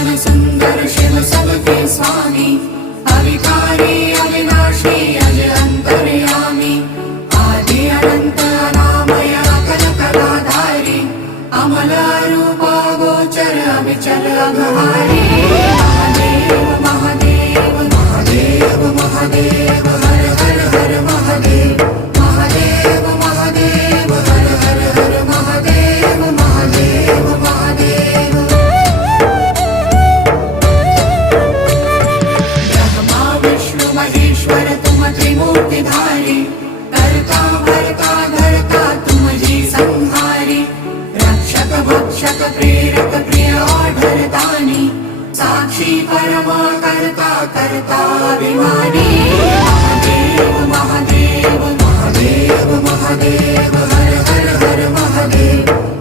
भुवन सुंदर शिव सबके स्वामी, अविकारी अविनाशी अज अंतर्यामी, आदि अनंत अनामय अकल कलाधारी, अमल रूप गोचर अविचल अघहारी। महादेव महादेव महादेव महादेव हर हर हर महादेव, महादेव महादेव हर हर हर महादेव, महादेव महादेव। ब्रह्मा विष्णु महेश्वर तुम त्रिमूर्तिधारी, कर्ता भर्ता धर्ता तुम जी संहारी, रक्षक भक्षक प्रेरक प्रिय आढरदानी, साक्षी परमा कर्ता कर्ता अभिमानी। महादेव महादेव महादेव महादेव हर हर हर महादेव।